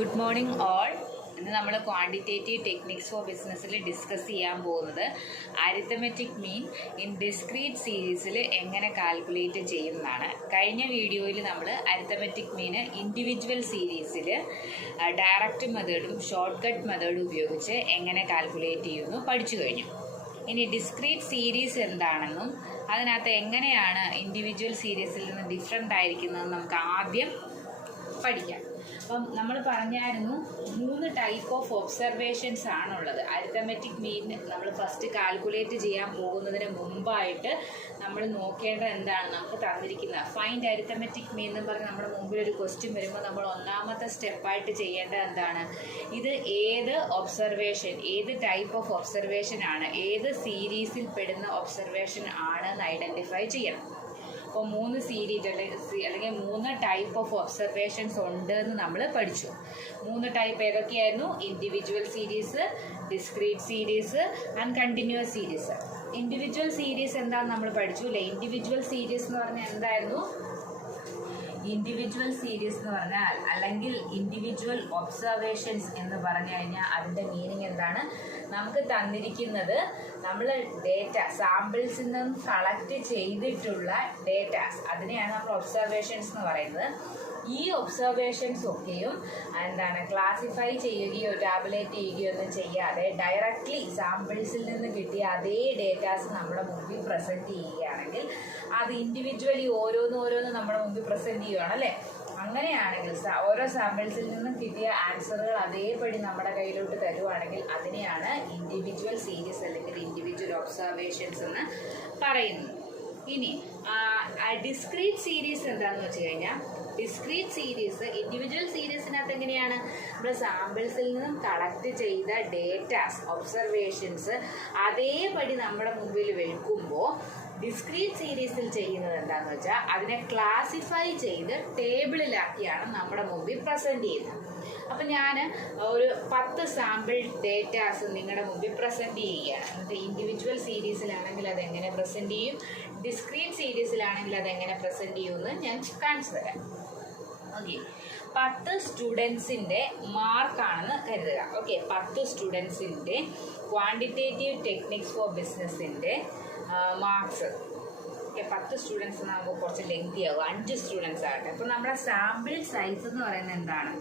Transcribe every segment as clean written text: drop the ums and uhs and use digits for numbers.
Good morning all. ഇന്ന് നമ്മൾ quantitative techniques for ബിസിനസ്സിൽ ഡിസ്കസ് ചെയ്യാൻ പോകുന്നത് അരിത്തമെറ്റിക് മീൻ ഇൻ ഡിസ്ക്രീറ്റ് സീരീസിൽ എങ്ങനെ കാൽക്കുലേറ്റ് ചെയ്യുന്നതാണ്. കഴിഞ്ഞ വീഡിയോയിൽ നമ്മൾ അരിത്തമെറ്റിക് മീൻ ഇൻഡിവിജ്വൽ സീരീസിൽ ഡയറക്റ്റ് മെത്തേഡും ഷോർട്ട് കട്ട് മെത്തേഡും ഉപയോഗിച്ച് എങ്ങനെ കാൽക്കുലേറ്റ് ചെയ്യുന്നു പഠിച്ചു കഴിഞ്ഞു. ഇനി ഡിസ്ക്രീറ്റ് സീരീസ് എന്താണെന്നും അതിനകത്ത് എങ്ങനെയാണ് ഇൻഡിവിജ്വൽ സീരീസിൽ നിന്ന് ഡിഫറെൻ്റ് ആയിരിക്കുന്നതെന്ന് നമുക്ക് ആദ്യം പഠിക്കാം. അപ്പം നമ്മൾ പറഞ്ഞായിരുന്നു 3 ടൈപ്പ് ഓഫ് ഒബ്സർവേഷൻസ് ആണുള്ളത്. അരിത്തമെറ്റിക് മീൻ നമ്മൾ ഫസ്റ്റ് കാൽക്കുലേറ്റ് ചെയ്യാൻ പോകുന്നതിന് മുമ്പായിട്ട് നമ്മൾ നോക്കേണ്ടത് എന്താണ്, നമുക്ക് തന്നിരിക്കുന്നത് ഫൈൻഡ് അരിത്തമെറ്റിക് മീൻ എന്ന് പറഞ്ഞ് നമ്മുടെ മുമ്പിൽ ഒരു ക്വസ്റ്റ്യൻ വരുമ്പോൾ നമ്മൾ ഒന്നാമത്തെ സ്റ്റെപ്പായിട്ട് ചെയ്യേണ്ടത് എന്താണ്, ഇത് ഏത് ഒബ്സർവേഷൻ, ഏത് ടൈപ്പ് ഓഫ് ഒബ്സർവേഷൻ ആണ്, ഏത് സീരീസിൽ പെടുന്ന ഒബ്സർവേഷൻ ആണ് എന്ന് ഐഡൻറ്റിഫൈ ചെയ്യണം. അപ്പോൾ 3 സീരീസ് അല്ലെങ്കിൽ 3 ടൈപ്പ് ഓഫ് ഒബ്സർവേഷൻസ് ഉണ്ട് എന്ന് നമ്മൾ പഠിച്ചു. 3 ടൈപ്പ് ഏതൊക്കെയായിരുന്നു? Individual series, discrete series and continuous series. Individual series എന്താണെന്ന് നമ്മൾ പഠിച്ചു അല്ലേ? ഇൻഡിവിജ്വൽ സീരീസ് എന്ന് പറഞ്ഞാൽ എന്തായിരുന്നു? ഇൻഡിവിജ്വൽ സീരീസ് എന്ന് പറഞ്ഞാൽ അല്ലെങ്കിൽ ഇൻഡിവിജ്വൽ ഒബ്സർവേഷൻസ് എന്ന് പറഞ്ഞു കഴിഞ്ഞാൽ അതിൻ്റെ മീനിങ് എന്താണ്? നമുക്ക് തന്നിരിക്കുന്നത് നമ്മൾ ഡേറ്റ സാമ്പിൾസിൽ നിന്നും കളക്ട് ചെയ്തിട്ടുള്ള ഡേറ്റാസ്, അതിനെയാണ് നമ്മൾ ഒബ്സർവേഷൻസ് എന്ന് പറയുന്നത്. ഈ ഒബ്സർവേഷൻസ് ഒക്കെയും എന്താണ്, ക്ലാസിഫൈ ചെയ്യുകയോ ടാബുലേറ്റ് ചെയ്യുകയോ ഒന്നും ചെയ്യാതെ ഡയറക്റ്റ്ലി സാമ്പിൾസിൽ നിന്ന് കിട്ടിയ അതേ ഡേറ്റാസ് നമ്മുടെ മുമ്പിൽ പ്രസൻറ്റ് ചെയ്യുകയാണെങ്കിൽ അത് ഇൻഡിവിജ്വലി ഓരോന്ന് നമ്മുടെ മുമ്പിൽ പ്രസൻറ്റ് ചെയ്യുകയാണ് അല്ലേ? അങ്ങനെയാണെങ്കിൽ ഓരോ സാമ്പിൾസിൽ നിന്നും കിട്ടിയ ആൻസറുകൾ അതേപടി നമ്മുടെ കയ്യിലോട്ട് തരുവാണെങ്കിൽ അതിനെയാണ് ഇൻഡിവിജ്വൽ സീരീസ് അല്ലെങ്കിൽ ഇൻഡിവിജ്വൽ ഒബ്സർവേഷൻസ് എന്ന് പറയുന്നത്. ഇനി ഡിസ്ക്രീറ്റ് സീരീസ് എന്താണെന്ന് വെച്ച് കഴിഞ്ഞാൽ, ഡിസ്ക്രീറ്റ് സീരീസ് ഇൻഡിവിജ്വൽ സീരീസിനകത്ത് എങ്ങനെയാണ്, നമ്മുടെ സാമ്പിൾസിൽ നിന്നും കളക്ട് ചെയ്ത ഡേറ്റാസ് ഒബ്സർവേഷൻസ് അതേപടി നമ്മുടെ മുമ്പിൽ വെക്കുമ്പോൾ ഡിസ്ക്രീറ്റ് സീരീസിൽ ചെയ്യുന്നത് എന്താണെന്ന് വെച്ചാൽ അതിനെ ക്ലാസിഫൈ ചെയ്ത് ടേബിളിലാക്കിയാണ് നമ്മുടെ മുമ്പിൽ പ്രസൻറ്റ് ചെയ്യുന്നത്. അപ്പം ഞാൻ ഒരു 10 സാമ്പിൾ ഡേറ്റാസ് നിങ്ങളുടെ മുമ്പിൽ പ്രസൻറ്റ് ചെയ്യുകയാണ്. എന്നിട്ട് ഇൻഡിവിജ്വൽ സീരീസിലാണെങ്കിൽ അതെങ്ങനെ പ്രസൻറ്റ് ചെയ്യും, ഡിസ്ക്രീറ്റ് സീരീസിലാണെങ്കിൽ അതെങ്ങനെ പ്രസൻറ്റ് ചെയ്യുമെന്ന് ഞാൻ കാണിച്ചു തരാം. ഓക്കെ, 10 സ്റ്റുഡൻസിൻ്റെ മാർക്കാണെന്ന് കരുതുക. ഓക്കെ, 10 സ്റ്റുഡൻസിൻ്റെ ക്വാണ്ടിറ്റേറ്റീവ് ടെക്നിക്സ് ഫോർ ബിസിനസ്സിൻ്റെ മാർക്സ്. ഓക്കെ, 10 സ്റ്റുഡൻസ് നമുക്ക് കുറച്ച് ലെങ്തി ആകും, 5 സ്റ്റുഡൻസ് ആകട്ടെ. അപ്പോൾ നമ്മുടെ സാമ്പിൾ സൈസ് എന്ന് പറയുന്നത് എന്താണ്?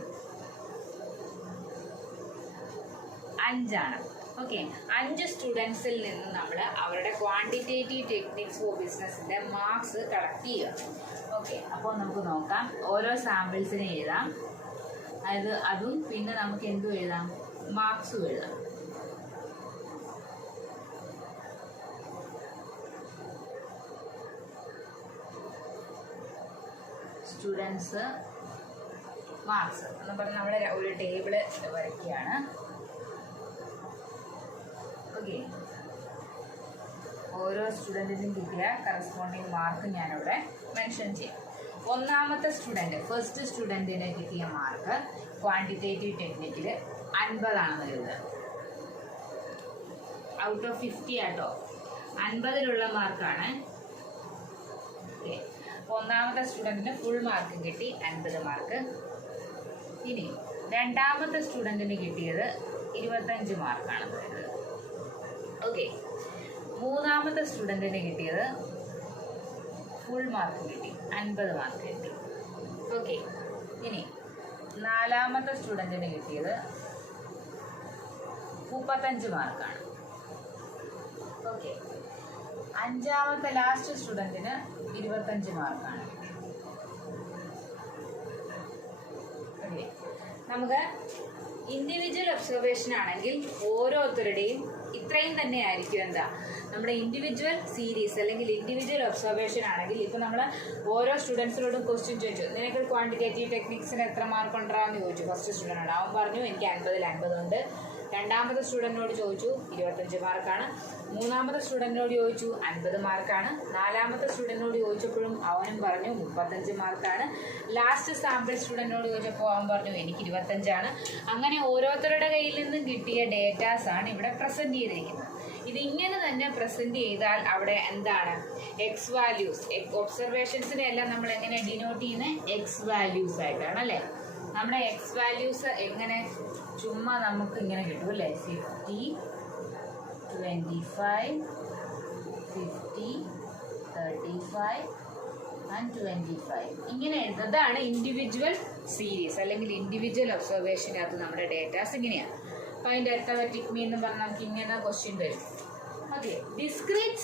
5 ആണ്. ഓക്കെ, 5 സ്റ്റുഡൻസിൽ നിന്ന് നമ്മൾ അവരുടെ ക്വാണ്ടിറ്റേറ്റീവ് ടെക്നിക്സ് ഫോർ ബിസിനസ്സിൻ്റെ മാർക്സ് കളക്ട് ചെയ്യുക. ഓക്കെ, അപ്പോൾ നമുക്ക് നോക്കാം. ഓരോ സാമ്പിൾസിനെ എഴുതാം, അതായത് അതും പിന്നെ നമുക്ക് എന്തും എഴുതാം, മാർക്സും എഴുതാം. സ്റ്റുഡൻസ് മാർക്സ് എന്ന് പറഞ്ഞാൽ നമ്മൾ ഒരു ടേബിള് വരയ്ക്കുകയാണ്. ഓക്കെ, ഓരോ സ്റ്റുഡൻറ്റിനും കിട്ടിയ കറസ്പോണ്ടിങ് മാർക്ക് ഞാനിവിടെ മെൻഷൻ ചെയ്യും. ഒന്നാമത്തെ സ്റ്റുഡൻറ്റ്, ഫസ്റ്റ് സ്റ്റുഡൻറ്റിന് കിട്ടിയ മാർക്ക് ക്വാണ്ടിറ്റേറ്റീവ് ടെക്നിക്കിൽ 50 ആണെന്ന് കരുതുക. ഔട്ട് ഓഫ് 50 ആട്ടോ, 50-ലുള്ള മാർക്കാണ്. ഓക്കെ, ഒന്നാമത്തെ സ്റ്റുഡൻറ്റിന് ഫുൾ മാർക്ക് കിട്ടി, 50 മാർക്ക്. ഇനി രണ്ടാമത്തെ സ്റ്റുഡൻറ്റിന് കിട്ടിയത് 25 മാർക്കാണെന്ന് കരുതുക. ഓക്കെ, മൂന്നാമത്തെ സ്റ്റുഡൻറ്റിന് കിട്ടിയത് ഫുൾ മാർക്ക് കിട്ടി, 50 മാർക്ക് കിട്ടി. ഓക്കെ, ഇനി നാലാമത്തെ സ്റ്റുഡൻറ്റിന് കിട്ടിയത് 35 മാർക്കാണ്. ഓക്കെ, അഞ്ചാമത്തെ ലാസ്റ്റ് സ്റ്റുഡൻറ്റിന് 25 മാർക്കാണ്. ഓക്കെ, നമുക്ക് ഇൻഡിവിജ്വൽ ഒബ്സർവേഷൻ ആണെങ്കിൽ ഓരോരുത്തരുടെയും ഇത്രയും തന്നെ ആയിരിക്കും. എന്താ, നമ്മുടെ ഇൻഡിവിജ്വൽ സീരീസ് അല്ലെങ്കിൽ ഇൻഡിവിജ്വൽ ഒബ്സർവേഷൻ ആണെങ്കിൽ ഇപ്പോൾ നമ്മൾ ഓരോ സ്റ്റുഡൻസിനോടും ക്വസ്റ്റ്യൻ ചോദിച്ചു, നിനക്ക് ക്വാണ്ടിറ്റേറ്റീവ് ടെക്നിക്സിന് എത്ര മാർക്ക് ഉണ്ടാകുമെന്ന് ചോദിച്ചു. ഫസ്റ്റ് സ്റ്റുഡൻ്റ് അവൻ പറഞ്ഞു എനിക്ക് 50-ൽ 50 ഉണ്ട്. രണ്ടാമത്തെ സ്റ്റുഡൻറ്റിനോട് ചോദിച്ചു 25 മാർക്കാണ്. മൂന്നാമത്തെ സ്റ്റുഡൻറ്റിനോട് ചോദിച്ചു 50 മാർക്കാണ്. നാലാമത്തെ സ്റ്റുഡൻറ്റിനോട് ചോദിച്ചപ്പോഴും അവനും പറഞ്ഞു 35 മാർക്കാണ്. ലാസ്റ്റ് സാമ്പിൾ സ്റ്റുഡൻറ്റിനോട് ചോദിച്ചപ്പോൾ അവൻ പറഞ്ഞു എനിക്ക് 25 ആണ്. അങ്ങനെ ഓരോരുത്തരുടെ കയ്യിൽ നിന്നും കിട്ടിയ ഡേറ്റാസാണ് ഇവിടെ പ്രസൻറ്റ് ചെയ്തിരിക്കുന്നത്. ഇതിങ്ങനെ തന്നെ പ്രസൻറ്റ് ചെയ്താൽ അവിടെ എന്താണ്, എക്സ് വാല്യൂസ്, ഒബ്സർവേഷൻസിനെ എല്ലാം നമ്മൾ എങ്ങനെ ഡിനോട്ട് ചെയ്യുന്നത്, എക്സ് വാല്യൂസ് ആയിട്ടാണ് അല്ലേ? നമ്മുടെ എക്സ് വാല്യൂസ് എങ്ങനെ ചുമ്മാ നമുക്ക് ഇങ്ങനെ കിട്ടും അല്ലേ? 50, 25, 50, 35 and 25 ഇങ്ങനെ എഴുതുന്നതാണ് ഇൻഡിവിജ്വൽ സീരീസ് അല്ലെങ്കിൽ ഇൻഡിവിജ്വൽ ഒബ്സർവേഷനകത്ത് നമ്മുടെ ഡേറ്റാസ് ഇങ്ങനെയാണ്. അപ്പോൾ അതിൻ്റെ അരിത്തമെറ്റിക് മീൻ എന്ന് പറഞ്ഞാൽ നമുക്ക് ഇങ്ങനെ ക്വസ്റ്റ്യൻ വരും. ഓക്കെ, ഡിസ്ക്രീറ്റ്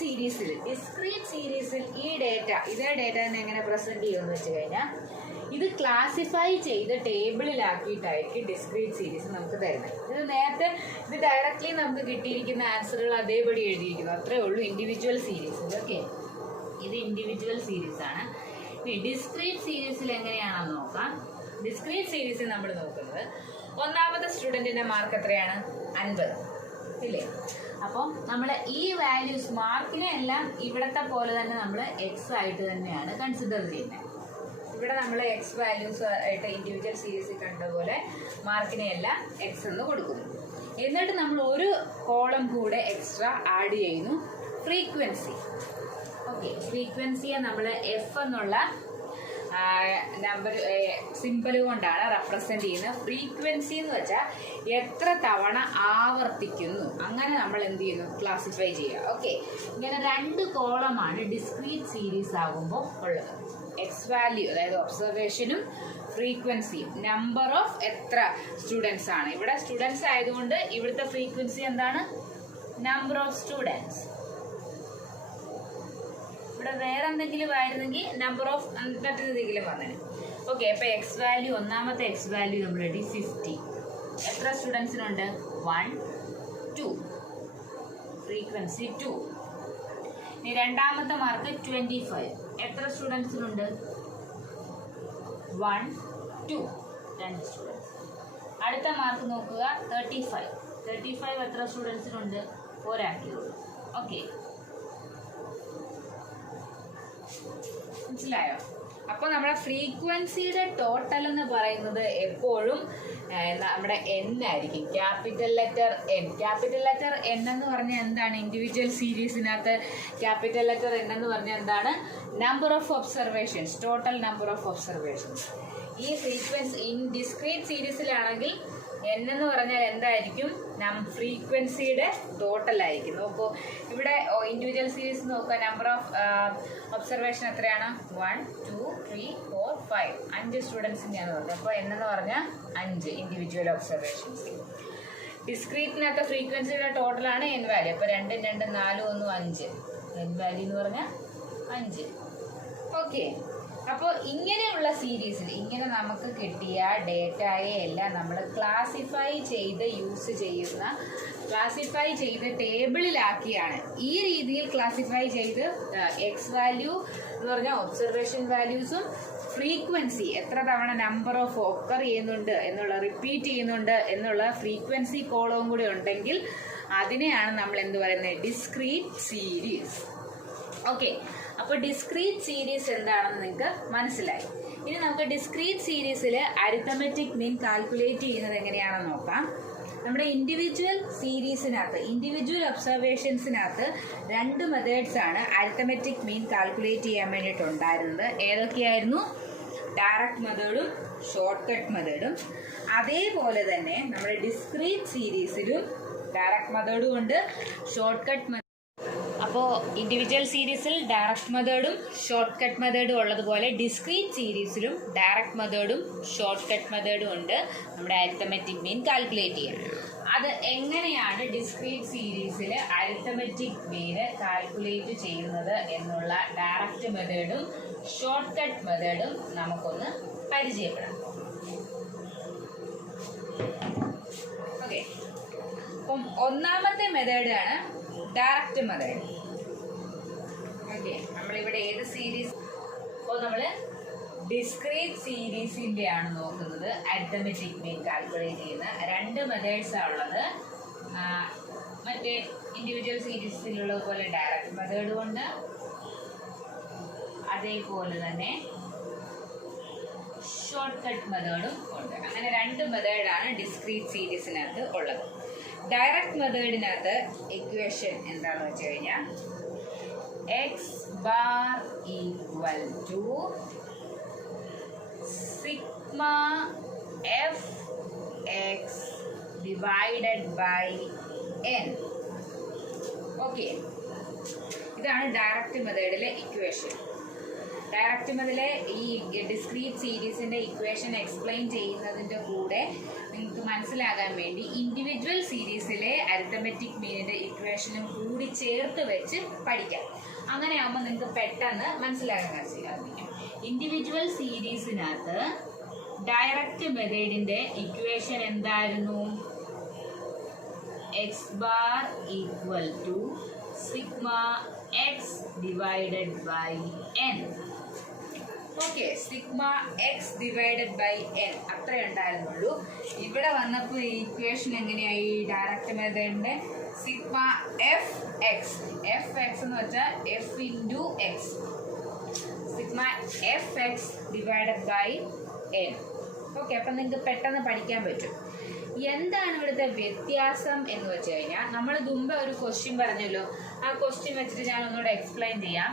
സീരീസിൽ ഈ ഡേറ്റ ഇതേ ഡേറ്റ തന്നെ എങ്ങനെ പ്രസന്റ് ചെയ്യുമെന്ന് വെച്ച് കഴിഞ്ഞാൽ ഇത് ക്ലാസിഫൈ ചെയ്ത് ടേബിളിലാക്കിയിട്ടായിരിക്കും ഡിസ്ക്രീറ്റ് സീരീസ് നമുക്ക് തരുന്നത്. ഇത് നേരത്തെ ഇത് ഡയറക്റ്റ്ലി നമുക്ക് കിട്ടിയിരിക്കുന്ന ആൻസറുകൾ അതേപടി എഴുതിയിരിക്കുന്നു, അത്രേ ഉള്ളൂ ഇൻഡിവിജ്വൽ സീരീസിൽ. ഓക്കെ, ഇത് ഇൻഡിവിജ്വൽ സീരീസ് ആണ്. ഇനി ഡിസ്ക്രീറ്റ് സീരീസിൽ എങ്ങനെയാണെന്ന് നോക്കാം. ഡിസ്ക്രീറ്റ് സീരീസിൽ നമ്മൾ നോക്കുന്നത് ഒന്നാമത്തെ സ്റ്റുഡൻറ്റിൻ്റെ മാർക്ക് എത്രയാണ്? 50 ഇല്ലേ? അപ്പോൾ നമ്മൾ ഈ വാല്യൂസ് മാർക്കിനെ എല്ലാം ഇവിടത്തെ പോലെ തന്നെ നമ്മൾ എക്സ് ആയിട്ട് തന്നെയാണ് കൺസിഡർ ചെയ്യുന്നത്. ഇവിടെ നമ്മൾ എക്സ് വാല്യൂസ് ആയിട്ട് ഇൻഡിവിജ്വൽ സീരീസിൽ കണ്ട പോലെ മാർക്കിനെ എല്ലാം എക്സ് എന്ന് കൊടുക്കുന്നു. എന്നിട്ട് നമ്മൾ ഒരു കോളം കൂടെ എക്സ്ട്രാ ആഡ് ചെയ്യുന്നു, ഫ്രീക്വൻസി. ഓക്കെ, ഫ്രീക്വൻസിയെ നമ്മൾ എഫ് എന്നുള്ള നമ്പർ സിമ്പിൾ കൊണ്ടാണ് റെപ്രസെന്റ് ചെയ്യുന്നത്. ഫ്രീക്വൻസി എന്ന് വെച്ചാൽ എത്ര തവണ ആവർത്തിക്കുന്നു, അങ്ങനെ നമ്മൾ എന്ത് ചെയ്യുന്നു? ക്ലാസിഫൈ ചെയ്യുക. ഓക്കെ, ഇങ്ങനെ 2 കോളമാണ് ഡിസ്ക്രീറ്റ് സീരീസ് ആകുമ്പോൾ ഉള്ളത്. എക്സ് വാല്യൂ അതായത് ഒബ്സർവേഷനും ഫ്രീക്വൻസിയും, നമ്പർ ഓഫ് എത്ര സ്റ്റുഡൻസ് ആണ്. ഇവിടെ സ്റ്റുഡൻസ് ആയതുകൊണ്ട് ഇവിടുത്തെ ഫ്രീക്വൻസി എന്താണ്? Number of students. ഇവിടെ വേറെ എന്തെങ്കിലും ആയിരുന്നെങ്കിൽ നമ്പർ ഓഫ് മറ്റെന്തെങ്കിലും വന്നേനെ. ഓക്കെ, അപ്പോൾ എക്സ് വാല്യൂ, ഒന്നാമത്തെ എക്സ് വാല്യൂ നമ്മൾ എഴുതി 50. എത്ര സ്റ്റുഡൻസിനുണ്ട്? 1, 2, ഫ്രീക്വൻസി 2. ഇനി രണ്ടാമത്തെ മാർക്ക് 25. എത്ര സ്റ്റുഡൻസിനുണ്ട്? 1, 2, 2 സ്റ്റുഡൻസ്. അടുത്ത മാർക്ക് നോക്കുക 35. 35 എത്ര സ്റ്റുഡൻസിനുണ്ട്? ഒരാൾക്കേ ഉള്ളൂ. ഓക്കെ, മനസ്സിലായോ? അപ്പോൾ നമ്മുടെ ഫ്രീക്വൻസിയുടെ ടോട്ടൽ എന്ന് പറയുന്നത് എപ്പോഴും നമ്മുടെ എൻ ആയിരിക്കും, capital letter N. Capital letter N എന്ന് പറഞ്ഞാൽ എന്താണ്? ഇൻഡിവിജ്വൽ സീരീസിനകത്ത് ക്യാപിറ്റൽ ലെറ്റർ എൻ എന്ന് പറഞ്ഞാൽ എന്താണ്? Number of observations, total number of observations. ഈ ഫ്രീക്വൻസി ഇൻ ഡിസ്ക്രീറ്റ് സീരീസിലാണെങ്കിൽ എൻ എന്ന് പറഞ്ഞാൽ എന്തായിരിക്കും? ഫ്രീക്വൻസിയുടെ ടോട്ടൽ ആയിരിക്കും. നോക്കൂ, ഇവിടെ ഇൻഡിവിജ്വൽ സീരീസ് നോക്കുക, നമ്പർ ഓഫ് ഒബ്സർവേഷൻ എത്രയാണ്? 1, 2, 3, 4, 5. 5 സ്റ്റുഡൻസിൻ്റെയാണ് പറഞ്ഞത്. അപ്പോൾ എന്ന് പറഞ്ഞാൽ 5 ഇൻഡിവിജ്വൽ ഒബ്സർവേഷൻസ്. ഡിസ്ക്രീറ്റിനകത്ത് ഫ്രീക്വൻസിയുടെ ടോട്ടലാണ് എൻ വാല്യൂ. അപ്പോൾ 2, 2, 4, 1, 5. എൻ വാല്യൂ എന്ന് പറഞ്ഞാൽ 5. ഓക്കെ, അപ്പോൾ ഇങ്ങനെയുള്ള സീരീസിൽ ഇങ്ങനെ നമുക്ക് കിട്ടിയ ഡേറ്റയെ എല്ലാം നമ്മൾ ക്ലാസിഫൈ ചെയ്ത് യൂസ് ചെയ്യുന്ന, ക്ലാസിഫൈ ചെയ്ത് ടേബിളിലാക്കിയാണ്. ഈ രീതിയിൽ ക്ലാസിഫൈ ചെയ്ത് എക്സ് വാല്യൂ എന്ന് പറഞ്ഞാൽ ഒബ്സർവേഷൻ വാല്യൂസും ഫ്രീക്വൻസി എത്ര തവണ നമ്പർ ഓഫ് ഒക്കർ ചെയ്യുന്നുണ്ട് എന്നുള്ള, റിപ്പീറ്റ് ചെയ്യുന്നുണ്ട് എന്നുള്ള ഫ്രീക്വൻസി കോളവും കൂടി ഉണ്ടെങ്കിൽ അതിനെയാണ് നമ്മൾ എന്ത് പറയുന്നത്? Discrete series. ഓക്കെ, അപ്പോൾ ഡിസ്ക്രീറ്റ് സീരീസ് എന്താണെന്ന് നിങ്ങൾക്ക് മനസ്സിലായി. ഇനി നമുക്ക് ഡിസ്ക്രീറ്റ് സീരീസിൽ അരിത്തമെറ്റിക് മീൻ കാൽക്കുലേറ്റ് ചെയ്യുന്നത് എങ്ങനെയാണെന്ന് നോക്കാം. നമ്മുടെ ഇൻഡിവിജ്വൽ സീരീസിനകത്ത്, ഇൻഡിവിജ്വൽ ഒബ്സർവേഷൻസിനകത്ത് 2 മെത്തേഡ്സ് ആണ് അരിത്തമെറ്റിക് മീൻ കാൽക്കുലേറ്റ് ചെയ്യാൻ വേണ്ടിയിട്ടുണ്ടായിരുന്നത്. ഏതൊക്കെയായിരുന്നു? ഡയറക്റ്റ് മെത്തേഡും ഷോർട്ട് കട്ട് മെത്തേഡും. അതേപോലെ തന്നെ നമ്മുടെ ഡിസ്ക്രീറ്റ് സീരീസിലും ഡയറക്റ്റ് മെത്തേഡും ഉണ്ട്, ഷോർട്ട് കട്ട് മെത്തേഡ്. അപ്പോൾ ഇൻഡിവിജ്വൽ സീരീസിൽ ഡയറക്റ്റ് മെത്തേഡും ഷോർട്ട് കട്ട് മെത്തേഡും ഉള്ളതുപോലെ ഡിസ്ക്രീറ്റ് സീരീസിലും ഡയറക്റ്റ് മെത്തേഡും ഷോർട്ട് കട്ട് മെത്തേഡും ഉണ്ട് നമ്മുടെ അരിത്തമെറ്റിക് മീൻ കാൽക്കുലേറ്റ് ചെയ്യാൻ. അത് എങ്ങനെയാണ് ഡിസ്ക്രീറ്റ് സീരീസിൽ അരിത്തമെറ്റിക് മീൻ കാൽക്കുലേറ്റ് ചെയ്യുന്നത് എന്നുള്ള ഡയറക്റ്റ് മെത്തേഡും ഷോർട്ട് കട്ട് മെത്തേഡും നമുക്കൊന്ന് പരിചയപ്പെടാം. ഓക്കെ, അപ്പം ഒന്നാമത്തെ മെത്തേഡാണ് ഡയറക്റ്റ് മെത്തേഡ്. ഓക്കെ, നമ്മളിവിടെ ഏത് സീരീസ്? അപ്പോൾ നമ്മൾ ഡിസ്ക്രീറ്റ് സീരീസിൻ്റെ ആണ് നോക്കുന്നത്. അരിത്തമെറ്റിക് മീൻ കാൽക്കുലേറ്റ് ചെയ്യുന്ന 2 മെത്തേഡ്സാണ് ഉള്ളത്. മറ്റേ ഇൻഡിവിജ്വൽ സീരീസിലുള്ള പോലെ ഡയറക്റ്റ് മെത്തേഡും ഉണ്ട്, അതേപോലെ തന്നെ ഷോർട്ട് കട്ട് മെത്തേഡും ഉണ്ട്. അങ്ങനെ 2 മെത്തേഡാണ് ഡിസ്ക്രീറ്റ് സീരീസിനകത്ത് ഉള്ളത്. ഡയറക്റ്റ് മെത്തേഡിനകത്ത് ഇക്വേഷൻ എന്താണെന്ന് വെച്ച് കഴിഞ്ഞാൽ X bar equal to sigma F X divided by N. Okay, ഇതാണ് ഡയറക്റ്റ് മെത്തേഡിലെ ഇക്വേഷൻ. ഡയറക്റ്റ് മെത്തേഡിലെ ഈ ഡിസ്ക്രീറ്റ് സീരീസിന്റെ ഇക്വേഷൻ എക്സ്പ്ലെയിൻ ചെയ്യുന്നതിൻ്റെ കൂടെ നിങ്ങൾക്ക് മനസ്സിലാകാൻ വേണ്ടി ഇൻഡിവിജ്വൽ സീരീസിലെ അരിത്തമെറ്റിക് മീനിന്റെ ഇക്വേഷനും കൂടി ചേർത്ത് വെച്ച് പഠിക്കാം. അങ്ങനെയാകുമ്പോൾ നിങ്ങൾക്ക് പെട്ടെന്ന് മനസ്സിലാക്കാൻ സാധിക്കും. ഇൻഡിവിജ്വൽ സീരീസിനകത്ത് ഡയറക്റ്റ് മെത്തേഡിന്റെ ഇക്വേഷൻ എന്തായിരുന്നു? X bar equal to sigma X divided by N. Okay, sigma X divided by N അത്രേ ഉണ്ടായിരുന്നുള്ളൂ. ഇവിടെ വന്നപ്പോൾ ഈ ഇക്വേഷൻ എങ്ങനെയായി? ഡയറക്റ്റ് മെത്തേഡിന്റെ sigma F X, F X എന്ന് വെച്ചാൽ F into X, sigma F X divided by N. Okay, അപ്പം നിങ്ങൾക്ക് പെട്ടെന്ന് പഠിക്കാൻ പറ്റും. എന്താണ് ഇവിടുത്തെ വ്യത്യാസം എന്ന് വെച്ച് കഴിഞ്ഞാൽ, നമ്മൾ മുമ്പ് ഒരു ക്വസ്റ്റ്യൻ പറഞ്ഞല്ലോ, ആ ക്വസ്റ്റ്യൻ വെച്ചിട്ട് ഞാൻ ഒന്നുകൂടെ എക്സ്പ്ലെയിൻ ചെയ്യാം.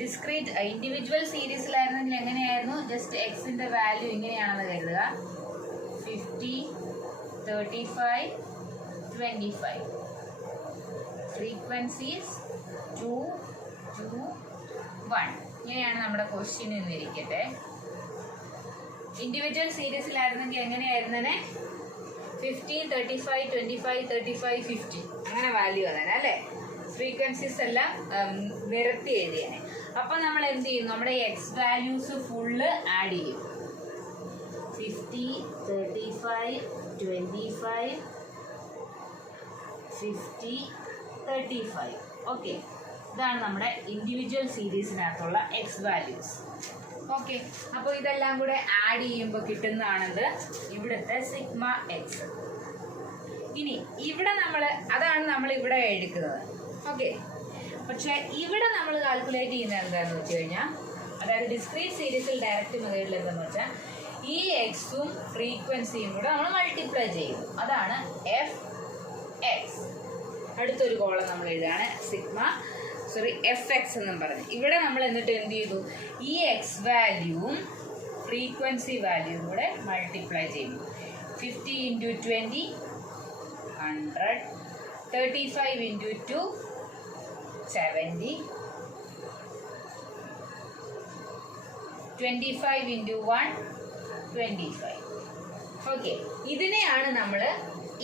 ഡിസ്ക്രീറ്റ് ഇൻഡിവിജ്വൽ സീരീസിലായിരുന്നെങ്കിൽ എങ്ങനെയായിരുന്നു? ജസ്റ്റ് എക്സിന്റെ വാല്യൂ ഇങ്ങനെയാണെന്ന് കരുതുക, 50, 35, 25. ഫ്രീക്വൻസീസ് 2, 2, 1. ഇങ്ങനെയാണ് നമ്മുടെ ക്വസ്റ്റ്യൻ എന്നിരിക്കട്ടെ. ഇൻഡിവിജ്വൽ സീരീസിലായിരുന്നെങ്കിൽ എങ്ങനെയായിരുന്നേ? 50, 35, 25, 35, 50 അങ്ങനെ വാല്യൂ തന്നെ അല്ലേ? ഫ്രീക്വൻസീസ് എല്ലാം നിരത്തി എഴുതിയാണ്. അപ്പം നമ്മൾ എന്ത് ചെയ്യും? നമ്മുടെ എക്സ് വാല്യൂസ് ഫുള്ള് ആഡ് ചെയ്യും. 50, 35, 25, 50, 35. ഓക്കെ, ഇതാണ് നമ്മുടെ ഇൻഡിവിജ്വൽ സീരീസിനകത്തുള്ള എക്സ് വാല്യൂസ്. ഓക്കെ, അപ്പോൾ ഇതെല്ലാം കൂടെ ആഡ് ചെയ്യുമ്പോൾ കിട്ടുന്നതാണത് ഇവിടുത്തെ സിഗ്മ എക്സ്. ഇനി ഇവിടെ അതാണ് നമ്മൾ ഇവിടെ എടുക്കുന്നത്. ഓക്കെ, പക്ഷെ ഇവിടെ നമ്മൾ കാൽക്കുലേറ്റ് ചെയ്യുന്നത് എന്താണെന്ന് വെച്ച് കഴിഞ്ഞാൽ, അതായത് ഡിസ്ക്രീറ്റ് സീരീസിൽ ഡയറക്റ്റ് മെത്തേഡിൽ എന്താണെന്ന് വെച്ചാൽ ഈ എക്സും ഫ്രീക്വൻസിയും കൂടെ നമ്മൾ മൾട്ടിപ്ലൈ ചെയ്യും. അതാണ് എഫ് എക്സ്. അടുത്തൊരു കോളം നമ്മൾ എഴുതാണ് എഫ് എക്സ് എന്നും പറഞ്ഞു. ഇവിടെ നമ്മൾ എന്നിട്ട് എന്ത് ചെയ്തു? ഈ എക്സ് വാല്യൂവും ഫ്രീക്വൻസി വാല്യൂവും കൂടെ മൾട്ടിപ്ലൈ ചെയ്യും. 50 × 20 100, 35 × 2 70, 25 × 1 25. ഓക്കെ, ഇതിനെയാണ് നമ്മൾ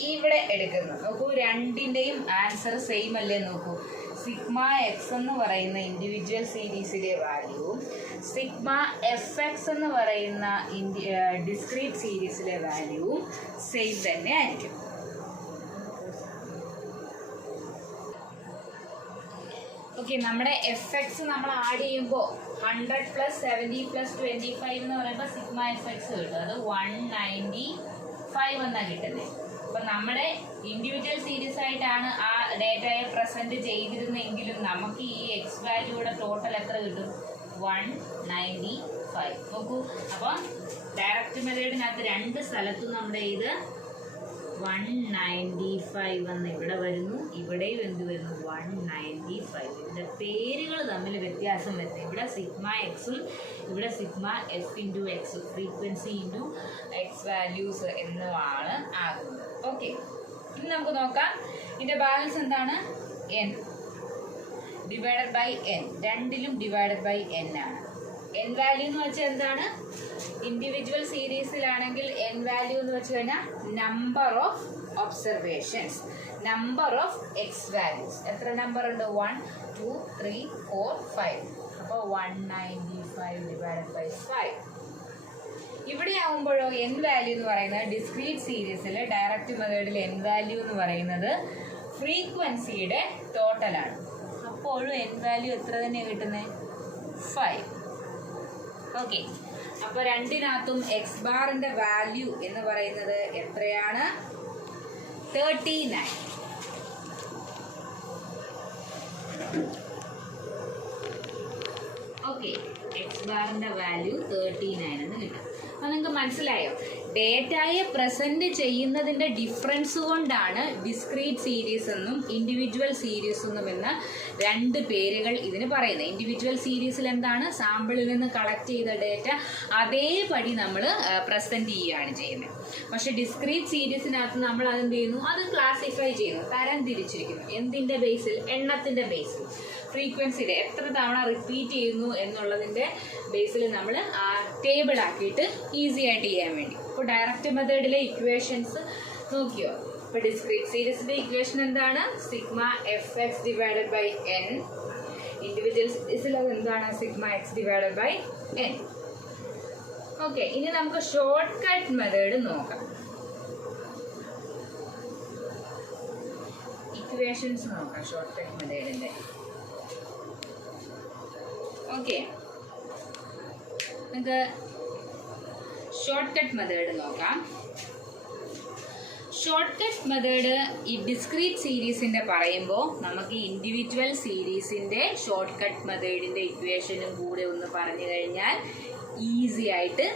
ഇവിടെ എടുക്കുന്നത്. നോക്കൂ, രണ്ടിൻ്റെയും ആൻസർ സെയിം അല്ലേ? നോക്കൂ, സിഗ്മ എക്സ് എന്ന് പറയുന്ന ഇൻഡിവിജ്വൽ സീരീസിലെ വാല്യൂവും സിഗ്മ എഫ് എക്സ് എന്ന് പറയുന്ന ഡിസ്ക്രീറ്റ് സീരീസിലെ വാല്യൂവും സെയിം തന്നെ ആയിരിക്കും. ഓക്കെ, നമ്മുടെ എഫ് എക്സ് നമ്മൾ ആഡ് ചെയ്യുമ്പോൾ 100 + 70 + 25 എന്ന് പറയുമ്പോൾ സിഗ്മ എഫ് എക്സ് കിട്ടും. അത് 195 എന്നാണ് കിട്ടുന്നത്. അപ്പം നമ്മുടെ ഇൻഡിവിജ്വൽ സീരീസ് ആയിട്ടാണ് ആ ഡേറ്റയെ പ്രസന്റ് ചെയ്തിരുന്നെങ്കിലും നമുക്ക് ഈ എക്സ് വാല്യൂയുടെ ടോട്ടൽ എത്ര കിട്ടും? 195. നോക്കൂ, അപ്പം ഡയറക്റ്റ് മെത്തേഡിനകത്ത് രണ്ട് സ്ഥലത്തും നമ്മുടെ ഇത് 195 എന്ന് ഇവിടെ വരുന്നു, ഇവിടെയും എന്ത് വരുന്നു? 195. ഇതിൻ്റെ പേരുകൾ തമ്മിൽ വ്യത്യാസം വരുന്നത്. ഇവിടെ സിഗ്മ എക്സും ഇവിടെ sigma F into X, frequency into X values എന്നുമാണ് ആകുന്നത്. ഓക്കെ, ഇനി നമുക്ക് നോക്കാം ഇതിൻ്റെ ബാലൻസ് എന്താണ്? N divided by N. രണ്ടിലും ഡിവൈഡഡ് ബൈ എൻ ആണ്. എൻ വാല്യൂ എന്ന് വെച്ചാൽ എന്താണ്? ഇൻഡിവിജ്വൽ സീരീസിലാണെങ്കിൽ എൻ വാല്യൂ എന്ന് വെച്ച് കഴിഞ്ഞാൽ number of observations, number of X values. എത്ര നമ്പർ ഉണ്ട്? 1, 2, 3, 4, 5. അപ്പോൾ 195 ഡിവൈഡഡ് ബൈ 5. ഇവിടെ ആകുമ്പോഴോ എൻ വാല്യൂ എന്ന് പറയുന്നത് ഡിസ്ക്രീറ്റ് സീരീസിൽ ഡയറക്റ്റ് മെത്തേഡിൽ എൻ വാല്യൂ എന്ന് പറയുന്നത് ഫ്രീക്വൻസിയുടെ ടോട്ടലാണ്. അപ്പോഴും എൻ വാല്യൂ എത്ര തന്നെയാണ് കിട്ടുന്നത്? 5. ഓക്കെ, അപ്പോൾ രണ്ടിനകത്തും എക്സ് ബാറിന്റെ വാല്യൂ എന്ന് പറയുന്നത് എത്രയാണ്? 39. ഓക്കെ, എക്സ് ബാറിന്റെ വാല്യൂ 39 എന്ന് കിട്ടും. അപ്പോൾ നിങ്ങൾക്ക് മനസ്സിലായോ? ഡേറ്റയെ പ്രസന്റ് ചെയ്യുന്നതിൻ്റെ ഡിഫറൻസ് കൊണ്ടാണ് ഡിസ്ക്രീറ്റ് സീരീസ് എന്നും ഇൻഡിവിജ്വൽ സീരീസ് എന്നും എന്ന രണ്ട് പേരുകൾ ഇതിന് പറയുന്നത്. ഇൻഡിവിജ്വൽ സീരീസിൽ എന്താണ്, സാമ്പിളിൽ നിന്ന് കളക്ട് ചെയ്ത ഡേറ്റ അതേപടി നമ്മൾ പ്രസന്റ് ചെയ്യുകയാണ് ചെയ്യുന്നത്. പക്ഷെ ഡിസ്ക്രീറ്റ് സീരീസിനകത്ത് നമ്മൾ അതെന്ത് ചെയ്യുന്നു, അത് ക്ലാസിഫൈ ചെയ്യുന്നു, തരം തിരിച്ചിരിക്കുന്നു. എന്തിൻ്റെ ബേസിൽ? എണ്ണത്തിൻ്റെ ബേസിൽ, ഫ്രീക്വൻസിയുടെ എത്ര തവണ റിപ്പീറ്റ് ചെയ്യുന്നു എന്നുള്ളതിൻ്റെ ബേസിൽ നമ്മൾ ടേബിൾ ആക്കിയിട്ട് ഈസി ആയിട്ട് ചെയ്യാൻ വേണ്ടി. ഇപ്പോൾ ഡയറക്റ്റ് മെത്തേഡിലെ ഇക്വേഷൻസ് നോക്കിയോ? ഇപ്പോൾ ഡിസ്ക്രീറ്റ് സീരീസിന്റെ ഇക്വേഷൻ എന്താണ്? Sigma F X divided by N. Individual സീരീസിൽ എന്താണ്? Sigma X divided by N. Okay, ഇനി നമുക്ക് ഷോർട്ട് കട്ട് മെത്തേഡ് നോക്കാം. ഇക്വേഷൻസ് നോക്കാം ഷോർട്ട് കട്ട് മെത്തേഡിന്റെ. ഓക്കെ, നമുക്ക് ഷോർട്ട് കട്ട് മെത്തേഡ് നോക്കാം. ഷോർട്ട് കട്ട് മെത്തേഡ് ഈ ഡിസ്ക്രീറ്റ് സീരീസിന്റെ പറയുമ്പോൾ നമുക്ക് ഇൻഡിവിജ്വൽ സീരീസിന്റെ ഷോർട്ട് കട്ട് മെത്തേഡിന്റെ ഇക്വേഷനും കൂടെ ഒന്ന് പറഞ്ഞു കഴിഞ്ഞാൽ ഈസി ആയിട്ട്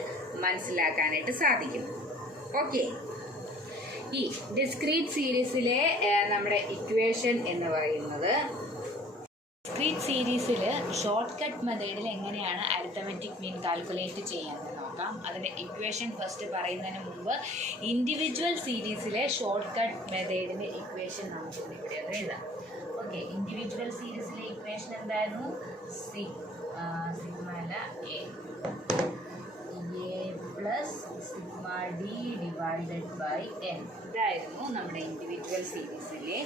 മനസ്സിലാക്കാനായിട്ട് സാധിക്കും. ഓക്കെ, ഈ ഡിസ്ക്രീറ്റ് സീരീസിലെ നമ്മുടെ ഇക്വേഷൻ എന്ന് പറയുന്നത്, ഡിസ്ക്രീറ്റ് സീരീസിൽ ഷോർട്ട് കട്ട് മെത്തേഡിൽ എങ്ങനെയാണ് അരിത്തമെറ്റിക് മീൻ കാൽക്കുലേറ്റ് ചെയ്യാമെന്ന് നോക്കാം. അതിൻ്റെ ഇക്വേഷൻ ഫസ്റ്റ് പറയുന്നതിന് മുമ്പ് ഇൻഡിവിജ്വൽ സീരീസിലെ ഷോർട്ട് കട്ട് മെത്തേഡിൻ്റെ ഇക്വേഷൻ നമുക്ക് ഇവിടെ എഴുതാം. ഓക്കെ, ഇൻഡിവിജ്വൽ സീരീസിലെ ഇക്വേഷൻ എന്തായിരുന്നു? സിഗ്മ അല്ല A plus sigma D divided by N. ഇതായിരുന്നു നമ്മുടെ ഇൻഡിവിജ്വൽ സീരീസിലെ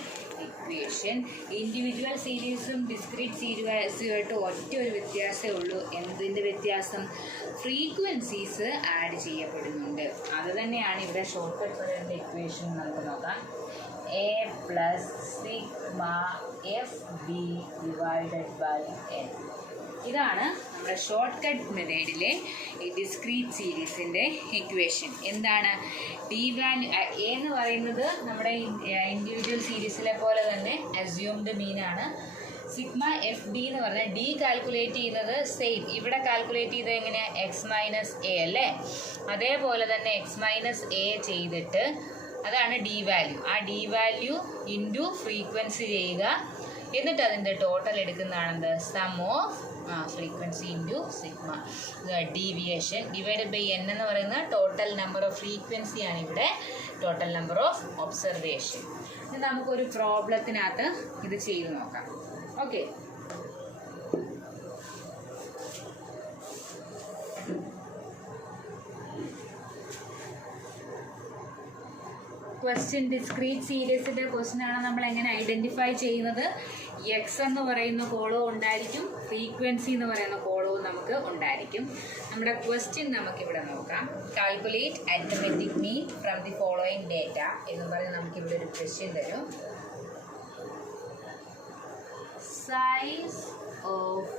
ഇക്വേഷൻ. ഇൻഡിവിജ്വൽ സീരീസും ഡിസ്ക്രീറ്റ് സീരീസുമായിട്ട് ഒറ്റ ഒരു വ്യത്യാസമേ ഉള്ളൂ. എന്തിൻ്റെ വ്യത്യാസം? ഫ്രീക്വൻസീസ് ആഡ് ചെയ്യപ്പെടുന്നുണ്ട്. അത് തന്നെയാണ് ഇവിടെ ഷോർട്ട് കട്ട് മെത്തേഡിൻ്റെ ഇക്വേഷൻ. നമുക്ക് നോക്കാം. A plus sigma F D divided by N. ഇതാണ് നമ്മുടെ ഷോർട്ട് കട്ട് മെത്തേഡിലെ ഈ ഡിസ്ക്രീറ്റ് സീരീസിൻ്റെ ഇക്വേഷൻ. എന്താണ്? ഡി വാല്യൂ എ എന്ന് പറയുന്നത് നമ്മുടെ ഇൻഡിവിജ്വൽ സീരീസിലെ പോലെ തന്നെ അസ്യൂംഡ് മീൻ ആണ്. സിഗ്മ എഫ് ഡി എന്ന് പറഞ്ഞാൽ ഡി കാൽക്കുലേറ്റ് ചെയ്യുന്നത് സെയിം ഇവിടെ കാൽക്കുലേറ്റ് ചെയ്തത് എങ്ങനെയാണ്? എക്സ് മൈനസ് എ അല്ലേ? അതേപോലെ തന്നെ എക്സ് മൈനസ് എ ചെയ്തിട്ട് അതാണ് ഡി വാല്യൂ. ആ ഡി വാല്യൂ ഇൻറ്റു ഫ്രീക്വൻസി ചെയ്യുക, എന്നിട്ട് അതിൻ്റെ ടോട്ടൽ എടുക്കുന്നതാണെന്ത്? Sum of frequency into sigma deviation divided by N എന്ന് പറയുന്നത് ടോട്ടൽ നമ്പർ ഓഫ് ഫ്രീക്വൻസിയാണ് ഇവിടെ ടോട്ടൽ നമ്പർ ഓഫ് ഒബ്സർവേഷൻ. ഇത് നമുക്കൊരു പ്രോബ്ലത്തിനകത്ത് ഇത് ചെയ്ത് നോക്കാം. ഓക്കെ, ക്വസ്റ്റ്യൻ ഡിസ്ക്രീറ്റ് സീരീസിൻ്റെ ക്വസ്റ്റ്യൻ ആണ്. നമ്മൾ എങ്ങനെ ഐഡൻറ്റിഫൈ ചെയ്യുന്നത്? എക്സ് എന്ന് പറയുന്ന കോളവും ഉണ്ടായിരിക്കും, ഫ്രീക്വൻസി എന്ന് പറയുന്ന കോളവും നമുക്ക് ഉണ്ടായിരിക്കും. നമ്മുടെ ക്വസ്റ്റ്യൻ നമുക്കിവിടെ നോക്കാം. Calculate arithmetic mean from the following data എന്ന് പറഞ്ഞ് നമുക്കിവിടെ ഒരു ക്വസ്റ്റ്യൻ തരും. Size of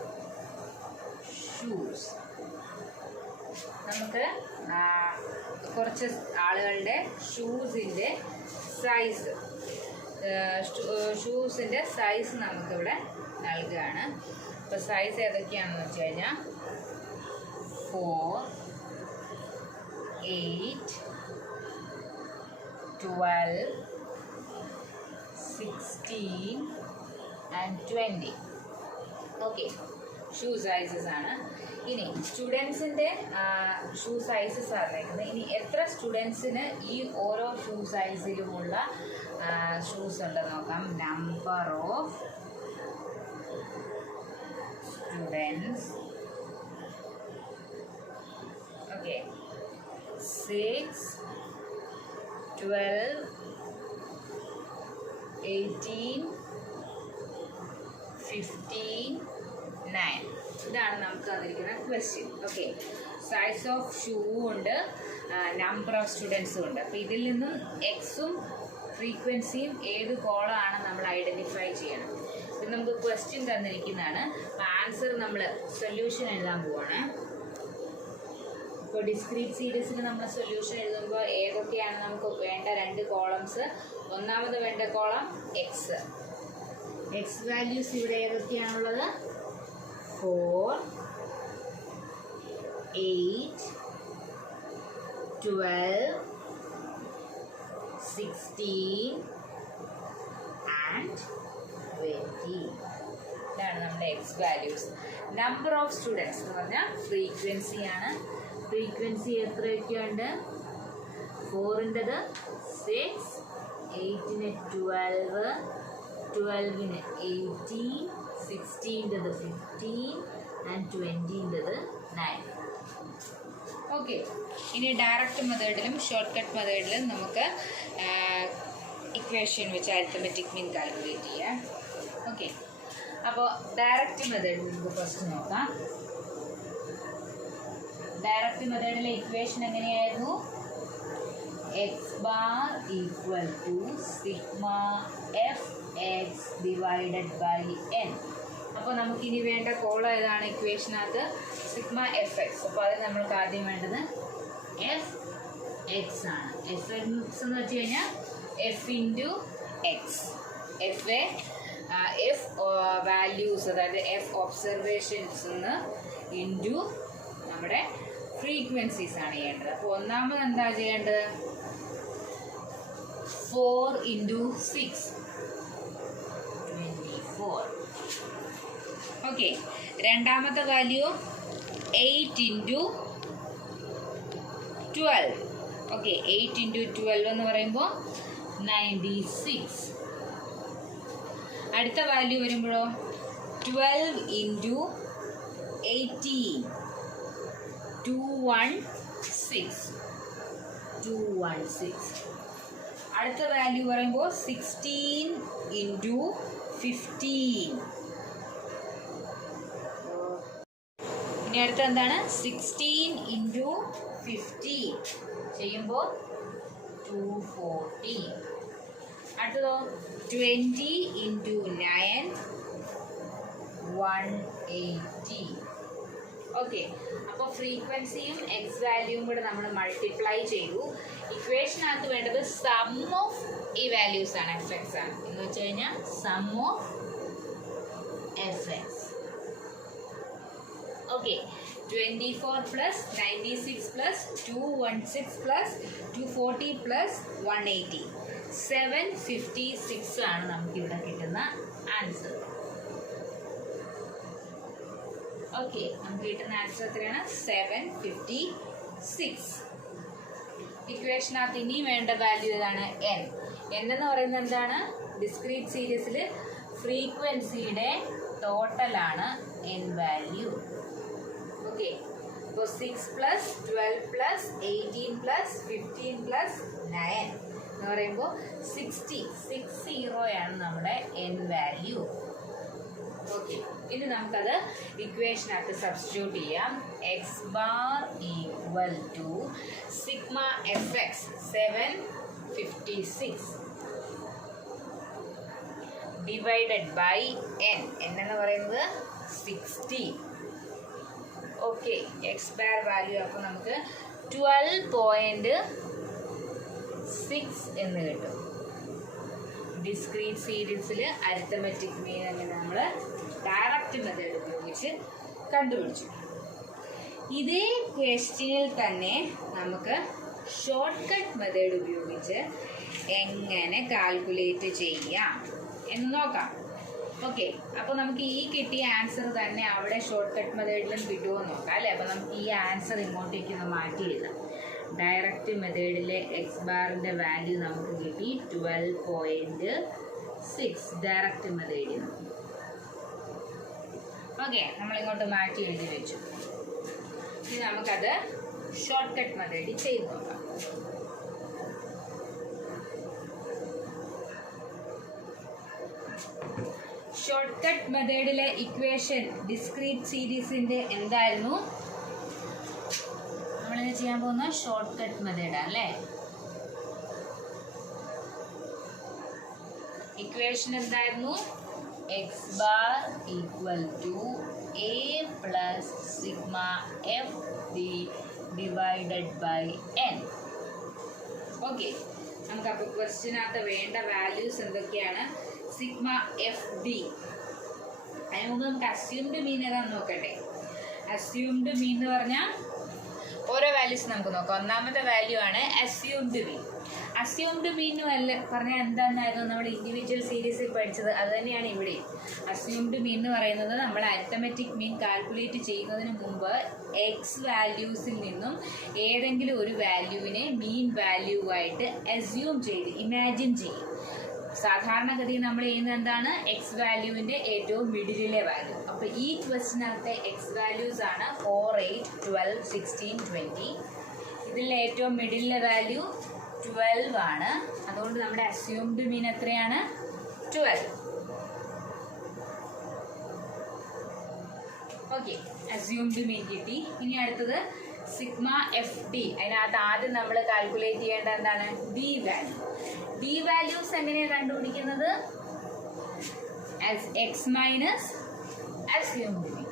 shoes. നമുക്ക് കുറച്ച് ആളുകളുടെ ഷൂസിൻ്റെ സൈസ് നമുക്കിവിടെ നൽകുകയാണ്. അപ്പോൾ സൈസ് ഏതൊക്കെയാണെന്ന് വെച്ച് കഴിഞ്ഞാൽ 4, 8, 12, 16 and 20. ഓക്കെ, ഷൂ സൈസസ് ആണ്. ഇനി സ്റ്റുഡൻസിൻ്റെ ഷൂ സൈസസ് അറിയിക്കുന്നത്. ഇനി എത്ര സ്റ്റുഡൻസിന് ഈ ഓരോ ഷൂ സൈസിലുമുള്ള ഷൂസ് ഉണ്ടെന്ന് നോക്കാം. Number of students. ഓക്കെ, 6, 12, 18, 15, 9. ഇതാണ് നമുക്ക് തന്നിരിക്കുന്ന question. Okay, size of shoe ഉണ്ട്, നമ്പർ ഓഫ് സ്റ്റുഡൻസും ഉണ്ട്. അപ്പോൾ ഇതിൽ നിന്നും എക്സും ഫ്രീക്വൻസിയും ഏത് കോളമാണ് നമ്മൾ ഐഡൻറ്റിഫൈ ചെയ്യണം. ഇത് നമുക്ക് ക്വസ്റ്റ്യൻ തന്നിരിക്കുന്നതാണ്. ആൻസർ നമ്മൾ സൊല്യൂഷൻ എഴുതാൻ പോവാണ്. ഇപ്പോൾ ഡിസ്ക്രീറ്റ് സീരീസിൽ നമ്മൾ സൊല്യൂഷൻ എഴുതുമ്പോൾ ഏതൊക്കെയാണ് നമുക്ക് വേണ്ട രണ്ട് കോളംസ്? ഒന്നാമത് വേണ്ട കോളം എക്സ്. എക്സ് വാല്യൂസ് ഇവിടെ ഏതൊക്കെയാണുള്ളത്? 4, 8, 12, 16 and 20. ഇതാണ് നമ്മുടെ x values. Number of students എന്ന് പറഞ്ഞാൽ ഫ്രീക്വൻസി ആണ്. ഫ്രീക്വൻസി എത്രയൊക്കെയുണ്ട്? 4-ൻ്റെത് 6, 8-ന് 12, 12-ന് 18, 16-ൻ്റെത് 15 and 20-ൻ്റെത് 9. ഓക്കെ, ഇനി ഡയറക്റ്റ് മെത്തേഡിലും ഷോർട്ട് കട്ട് മെത്തേഡിലും നമുക്ക് ഇക്വേഷൻ വെച്ച് അരിത്തമെറ്റിക് മീൻ കാൽക്കുലേറ്റ് ചെയ്യാം. ഓക്കെ, അപ്പോൾ ഡയറക്റ്റ് മെത്തേഡിൽ നമുക്ക് ഫസ്റ്റ് നോക്കാം. ഡയറക്റ്റ് മെത്തേഡിലെ ഇക്വേഷൻ എങ്ങനെയായിരുന്നു? X bar equal to sigma F X divided by n. അപ്പോൾ നമുക്കിനി വേണ്ട കോളം ഏതാണ് ഇക്വേഷനകത്ത്? Sigma F X. അപ്പോൾ അത് നമ്മൾക്ക് ആദ്യം വേണ്ടത് എഫ് എക്സ് ആണ്. എഫ് എക്സ് എന്ന് വെച്ച് കഴിഞ്ഞാൽ F into X. F values, അതായത് എഫ് ഒബ്സർവേഷൻസ് ഇൻറ്റു നമ്മുടെ ഫ്രീക്വൻസീസ് ആണ് ചെയ്യേണ്ടത്. അപ്പോൾ ഒന്നാമത് എന്താ ചെയ്യേണ്ടത്? 4 × 6 24. ഓക്കെ, രണ്ടാമത്തെ വാല്യൂ 8 × 12. ഓക്കെ, 8 × 12 എന്ന് പറയുമ്പോൾ 96. അടുത്ത വാല്യൂ വരുമ്പോഴോ 12 × 18 216. അടുത്ത വാല്യൂ പറയുമ്പോൾ 16 × 15. ഇനി അടുത്ത എന്താണ്? 16 × 50 ചെയ്യുമ്പോൾ 240. അടുത്തതോ 20 × 9 180. ഓക്കെ, അപ്പോൾ ഫ്രീക്വൻസിയും എക്സ് വാല്യൂവും കൂടെ നമ്മൾ മൾട്ടിപ്ലൈ ചെയ്തു. ഇക്വേഷനകത്ത് വേണ്ടത് സം ഓഫ് ഈ വാല്യൂസ് ആണ്, എഫ് എക്സ് ആണ്. എന്ന് വെച്ച് കഴിഞ്ഞാൽ sum of f x. Okay, 24 + 96 + 216 + 240 + 180 756 ആണ് നമുക്കിവിടെ കിട്ടുന്ന ആൻസർ. ഓക്കെ, നമുക്ക് കിട്ടുന്ന ആൻസർ എത്രയാണ്? 756. ഇക്വേഷനകത്ത് ഇനി വേണ്ട വാല്യൂ ഏതാണ്? എൻ. എൻ എന്ന് പറയുന്നത് എന്താണ്? ഡിസ്ക്രീറ്റ് സീരീസിൽ ഫ്രീക്വൻസിയുടെ ടോട്ടലാണ് എൻ വാല്യൂ. ഓക്കെ, അപ്പോൾ 6 + 12 + 18 + 15 + 9 എന്ന് പറയുമ്പോൾ 60 ആണ് നമ്മുടെ എൻ വാല്യൂ. ഓക്കെ, ഇനി നമുക്കത് ഇക്വേഷനകത്ത് സബ്സ്റ്റിറ്റ്യൂട്ട് ചെയ്യാം. X bar equal to sigma F x 756 divided by n. N എന്ന് പറയുന്നത് 60. ഓക്കെ, എക്സ് ബാർ വാല്യൂ അപ്പോൾ നമുക്ക് 12.6 എന്ന് കിട്ടും. ഡിസ്ക്രീറ്റ് സീരീസിൽ അരിത്തമെറ്റിക് മീൻ അങ്ങനെ നമ്മൾ ഡയറക്റ്റ് മെത്തേഡ് ഉപയോഗിച്ച് കണ്ടുപിടിച്ചു. ഇതേ ക്വസ്റ്റ്യനിൽ തന്നെ നമുക്ക് ഷോർട്ട് കട്ട് മെത്തേഡ് ഉപയോഗിച്ച് എങ്ങനെ കാൽക്കുലേറ്റ് ചെയ്യാം എന്ന് നോക്കാം. ഓക്കെ, അപ്പോൾ നമുക്ക് ഈ കിട്ടിയ ആൻസർ തന്നെ അവിടെ ഷോർട്ട് കട്ട് മെത്തേഡിലും കിട്ടുമോ എന്ന് നോക്കാം അല്ലേ. അപ്പോൾ നമുക്ക് ഈ ആൻസർ ഇങ്ങോട്ടേക്ക് ഒന്ന് മാറ്റി എഴുതാം. ഡയറക്റ്റ് മെത്തേഡിലെ എക്സ് ബാറിൻ്റെ വാല്യൂ നമുക്ക് കിട്ടി 12.6 ഡയറക്റ്റ് മെത്തേഡിൽ. ഓക്കെ, നമ്മളിങ്ങോട്ട് മാറ്റി എഴുതി വെച്ചു. ഇനി നമുക്കത് ഷോർട്ട് കട്ട് മെത്തേഡിൽ ചെയ്ത് നോക്കാം. ഷോർട്ട് കട്ട് മെത്തേഡിലെ ഇക്വേഷൻ ഡിസ്ക്രീറ്റ് സീരീസിൻ്റെ എന്തായിരുന്നു? നമ്മളിത് ചെയ്യാൻ പോകുന്ന ഷോർട്ട് കട്ട് മെത്തേഡാണ് അല്ലേ. ഇക്വേഷൻ എന്തായിരുന്നു? X bar equal to A plus sigma F D divided by N. Okay, നമുക്കപ്പോൾ ക്വസ്റ്റ്യനകത്ത് വേണ്ട വാല്യൂസ് എന്തൊക്കെയാണ്? Sigma F d. അതിന് മുമ്പ് നമുക്ക് അസ്യൂംഡ് മീൻ ഏതാണെന്ന് നോക്കട്ടെ. അസ്യൂംഡ് മീൻ എന്ന് പറഞ്ഞാൽ ഓരോ വാല്യൂസ് നമുക്ക് നോക്കാം. ഒന്നാമത്തെ വാല്യൂ ആണ് അസ്യൂംഡ് മീൻ. അസ്യൂംഡ് മീൻ എന്ന് പറഞ്ഞാൽ എന്താണെന്നായിരുന്നു നമ്മൾ ഇൻഡിവിജ്വൽ സീരീസിൽ പഠിച്ചത്, അത് തന്നെയാണ് ഇവിടെ. അസ്യൂംഡ് മീൻ എന്ന് പറയുന്നത് നമ്മൾ അരിത്തമെറ്റിക് മീൻ കാൽക്കുലേറ്റ് ചെയ്യുന്നതിന് മുമ്പ് എക്സ് വാല്യൂസിൽ നിന്നും ഏതെങ്കിലും ഒരു വാല്യൂവിനെ മീൻ വാല്യൂ ആയിട്ട് അസ്യൂം ചെയ്ത് ഇമാജിൻ ചെയ്യും. സാധാരണഗതിയിൽ നമ്മൾ ചെയ്യുന്നത് എന്താണ്, എക്സ് വാല്യൂവിൻ്റെ ഏറ്റവും മിഡിലെ വാല്യൂ. അപ്പോൾ ഈ ക്വസ്റ്റിനകത്തെ എക്സ് വാല്യൂസ് ആണ് 4, 8, 12, 16, 20. ഇതിൽ ഏറ്റവും മിഡിലെ വാല്യൂ 12 ആണ്. അതുകൊണ്ട് നമ്മുടെ അസ്യൂംഡ് മീൻ എത്രയാണ്, 12. ഓക്കെ, അസ്യൂംഡ് മീൻ കിട്ടി. ഇനി അടുത്തത് സിഗ്മ എഫ് ഡി. അതിനകത്ത് ആദ്യം നമ്മൾ കാൽക്കുലേറ്റ് ചെയ്യേണ്ട എന്താണ്, ഡി വാല്യൂ. ഡി വാല്യൂസ് എങ്ങനെയാണ് കണ്ടുപിടിക്കുന്നത്, എക്സ് മൈനസ് അസ്യൂംഡ് മീൻ.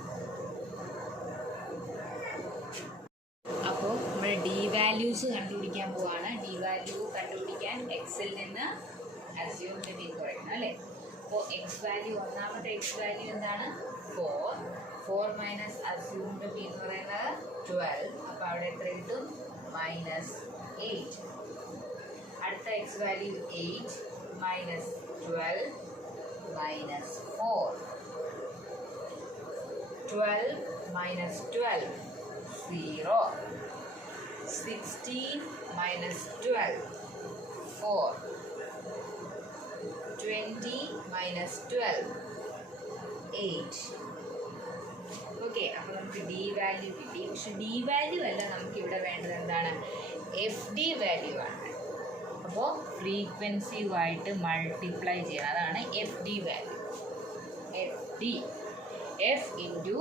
അപ്പോൾ നമ്മൾ ഡി വാല്യൂസ് കണ്ടുപിടിക്കാൻ പോവാണ്. ഡി വാല്യൂ കണ്ടുപിടിക്കാൻ എക്സിൽ നിന്ന് അസ്യൂംഡ് മീൻ കുറയ്ക്കണം അല്ലേ. അപ്പോൾ എക്സ് വാല്യൂ, ഒന്നാമത്തെ എക്സ് വാല്യൂ എന്താണ്, 4 മൈനസ് അസ്യൂംഡ് മീൻ എന്ന് പറയുന്നത് 12. അപ്പോൾ അവിടെ എത്ര കിട്ടും, -8. അടുത്ത X value 8 minus 12 -4. 12 minus 12, 0. 16 minus 12, 4. 20 minus 12, 8. Okay, അപ്പോൾ നമുക്ക് ഡി വാല്യൂ കിട്ടി. പക്ഷെ ഡി വാല്യൂ അല്ല നമുക്ക് ഇവിടെ വേണ്ടത്, എന്താണ്, എഫ് ഡി വാല്യൂ ആണ്. അപ്പോൾ ഫ്രീക്വൻസിയുമായിട്ട് മൾട്ടിപ്ലൈ ചെയ്യണം, അതാണ് F D value. F into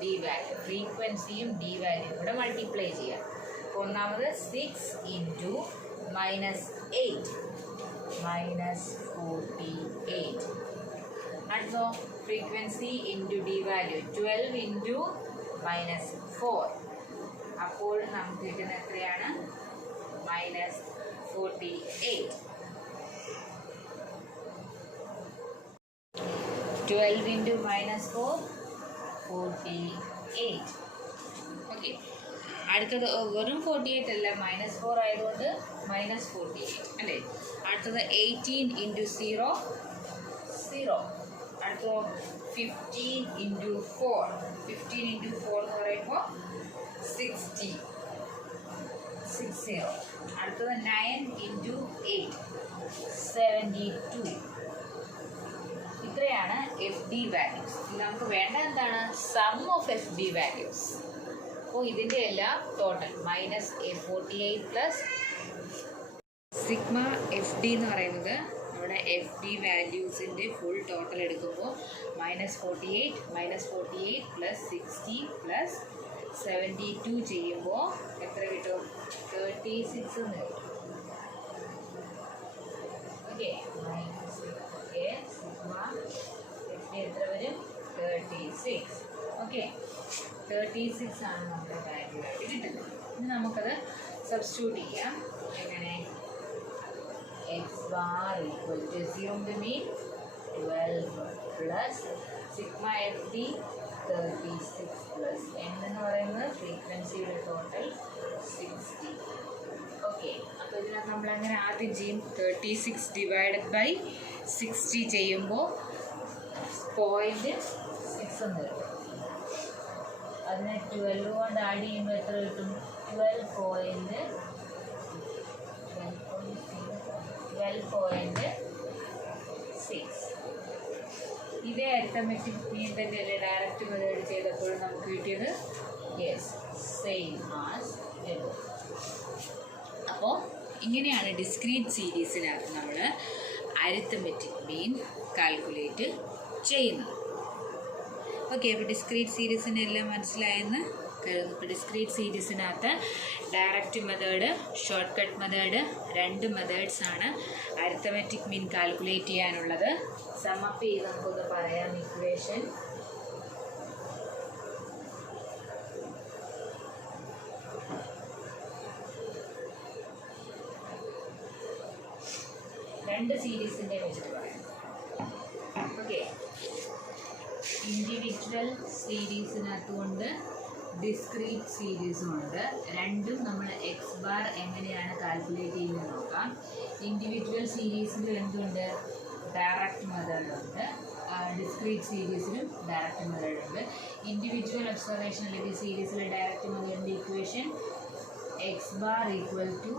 D value, ഫ്രീക്വൻസിയും ഡി വാല്യൂ കൂടെ മൾട്ടിപ്ലൈ ചെയ്യാം. അപ്പോൾ ഒന്നാമത് 6 ഇൻറ്റു -8 -48. അടുത്തോ frequency into D value 12 into -4. അപ്പോൾ നമുക്ക് കിട്ടുന്ന എത്രയാണ്, -48. 12 ഇൻറ്റു -4, 48. ഓക്കെ, അടുത്തത് വെറും 48 അല്ല, -4 ആയതുകൊണ്ട് -48 അല്ലേ. അടുത്തത് 18 ഇൻറ്റു 0, 0. അടുത്തത് 15 ഇൻറ്റു 4. 15 ഇൻറ്റു 4 എന്ന് പറയുമ്പോൾ 60. അടുത്തത് 9 ഇൻറ്റു 8, 72. ഇത്രയാണ് എഫ് ഡി വാല്യൂസ്. നമുക്ക് വേണ്ട എന്താണ്, sum of f d values. അപ്പോൾ ഇതിൻ്റെ എല്ലാം total -48 plus sigma F d എന്ന് പറയുന്നത് നമ്മുടെ എഫ് ഡി വാല്യൂസിൻ്റെ ഫുൾ ടോട്ടൽ എടുക്കുമ്പോൾ -48 പ്ലസ് 60 പ്ലസ് 72 ചെയ്യുമ്പോൾ എത്ര കിട്ടും, 36 എന്ന് കിട്ടും. ഓക്കെ, സിഗ്മ എഫ് ഡി എത്ര വരും, 36. ഓക്കെ, 36 ആണ് നമ്മുടെ വാല്യൂ ആയിട്ട് കിട്ടുന്നത്. ഇനി നമുക്കത് സബ്സ്റ്റിറ്റ്യൂട്ട് ചെയ്യാം. എങ്ങനെ, x bar equal to assumed mean 12 plus sigma F d 36 plus n എന്ന് പറയുന്നത് ഫ്രീക്വൻസിയുടെ ടോട്ടൽ 60. ഓക്കെ, അപ്പോൾ ഇതിനകത്ത് നമ്മളങ്ങനെ ആദ്യം ചെയ്യും. 36 ഡിവൈഡഡ് ബൈ 60 ചെയ്യുമ്പോൾ 0.6 എന്ന് കിട്ടും. അതിനെ 12 കൊണ്ട് ആഡ് ചെയ്യുമ്പോൾ എത്ര കിട്ടും, 12.6. ഇതേ അരിത്തമെറ്റിക് മീൻ തന്നെയല്ലേ ഡയറക്റ്റ് മെത്തേഡ് ചെയ്തപ്പോൾ നമുക്ക് കിട്ടിയത്, യെസ്, സെയിം ആസ് എബോ. അപ്പോൾ ഇങ്ങനെയാണ് ഡിസ്ക്രീറ്റ് സീരീസിനകത്ത് നമ്മൾ അരിത്തമെറ്റിക് മീൻ കാൽക്കുലേറ്റ് ചെയ്യുന്നത്. ഓക്കെ, അപ്പോൾ ഡിസ്ക്രീറ്റ് സീരീസിൻ്റെ എല്ലാം മനസ്സിലായെന്ന് കരുതുന്നു. ഇപ്പോൾ ഡിസ്ക്രീറ്റ് സീരീസിനകത്ത് direct method, shortcut method, 2 മെത്തേഡ്സാണ് അരിത്തമെറ്റിക് മീൻ കാൽക്കുലേറ്റ് ചെയ്യാനുള്ളത്. സമപ്പ് ചെയ്ത് നമുക്കൊന്ന് പറയാം. ഇക്വേഷൻ രണ്ട് സീരീസിൻ്റെ വെച്ചിട്ട് പറയാം. ഓക്കെ, ഇൻഡിവിജ്വൽ സീരീസിനകത്ത് കൊണ്ട് ഡിസ്ക്രീറ്റ് സീരീസും ഉണ്ട്. രണ്ടും നമ്മൾ എക്സ് ബാർ എങ്ങനെയാണ് കാൽക്കുലേറ്റ് ചെയ്യുന്നത് നോക്കാം. ഇൻഡിവിജ്വൽ സീരീസിൽ എന്തുണ്ട്? ഡയറക്റ്റ് മെത്തേഡുണ്ട്. ഡിസ്ക്രീറ്റ് സീരീസിലും ഡയറക്റ്റ് മെത്തേഡുണ്ട്. ഇൻഡിവിജ്വൽ ഒബ്സർവേഷൻ അല്ലെങ്കിൽ സീരീസിലെ ഡയറക്റ്റ് മെത്തേഡിൻ്റെ equation X bar equal to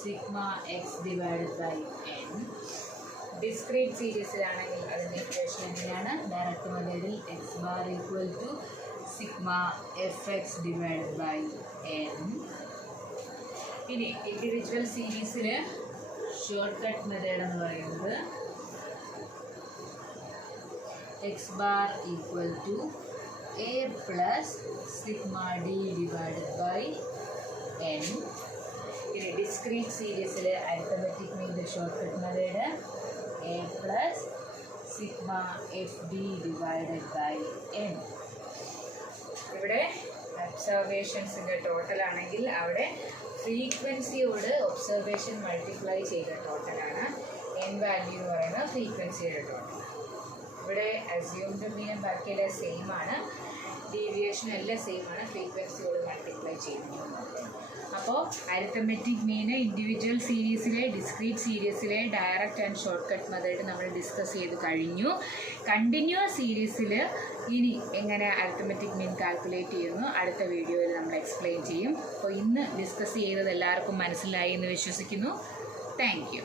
sigma X divided by N. Discrete സീരീസിലാണെങ്കിൽ അതിൻ്റെ ഇക്വേഷൻ എങ്ങനെയാണ്? ഡയറക്റ്റ് മെത്തേഡിൽ X bar equal to sigma F X divided by N. ഇനി ഇൻഡിവിജ്വൽ സീരീസിൽ ഷോർട്ട് കട്ട് മെത്തേഡ് എന്ന് പറയുന്നത് X bar equal to A plus sigma D divided by N. ഇനി discrete സീരീസിൽ അരിത്തമെറ്റിക് മീൻ്റെ shortcut method A plus sigma F D divided by n. ഇവിടെ ഒബ്സർവേഷൻസിൻ്റെ ടോട്ടലാണെങ്കിൽ അവിടെ ഫ്രീക്വൻസിയോട് ഒബ്സർവേഷൻ മൾട്ടിപ്ലൈ ചെയ്ത ടോട്ടലാണ്. എൻ വാല്യൂ എന്ന് പറയുന്നത് ഫ്രീക്വൻസിയുടെ ടോട്ടൽ. ഇവിടെ അസ്യൂംഡ് മീനും ബാക്കിയെല്ലാം സെയിം ആണ്, ഡീവിയേഷനും എല്ലാം സെയിം ആണ്, ഫ്രീക്വൻസിയോട് മൾട്ടിപ്ലൈ ചെയ്യുന്നു. അപ്പോൾ അരിത്തമെറ്റിക് മീന് ഇൻഡിവിജ്വൽ സീരീസിലെ ഡിസ്ക്രീറ്റ് സീരീസിലെ direct and short cut method നമ്മൾ ഡിസ്കസ് ചെയ്ത് കഴിഞ്ഞു. കണ്ടിന്യൂസ് സീരീസിൽ ഇനി എങ്ങനെ അരിത്തമെറ്റിക് മീൻ കാൽക്കുലേറ്റ് ചെയ്യുന്നു അടുത്ത വീഡിയോയിൽ നമ്മൾ എക്സ്പ്ലെയിൻ ചെയ്യും. അപ്പോൾ ഇന്ന് ഡിസ്കസ് ചെയ്തത് എല്ലാവർക്കും മനസ്സിലായി എന്ന് വിശ്വസിക്കുന്നു. Thank you.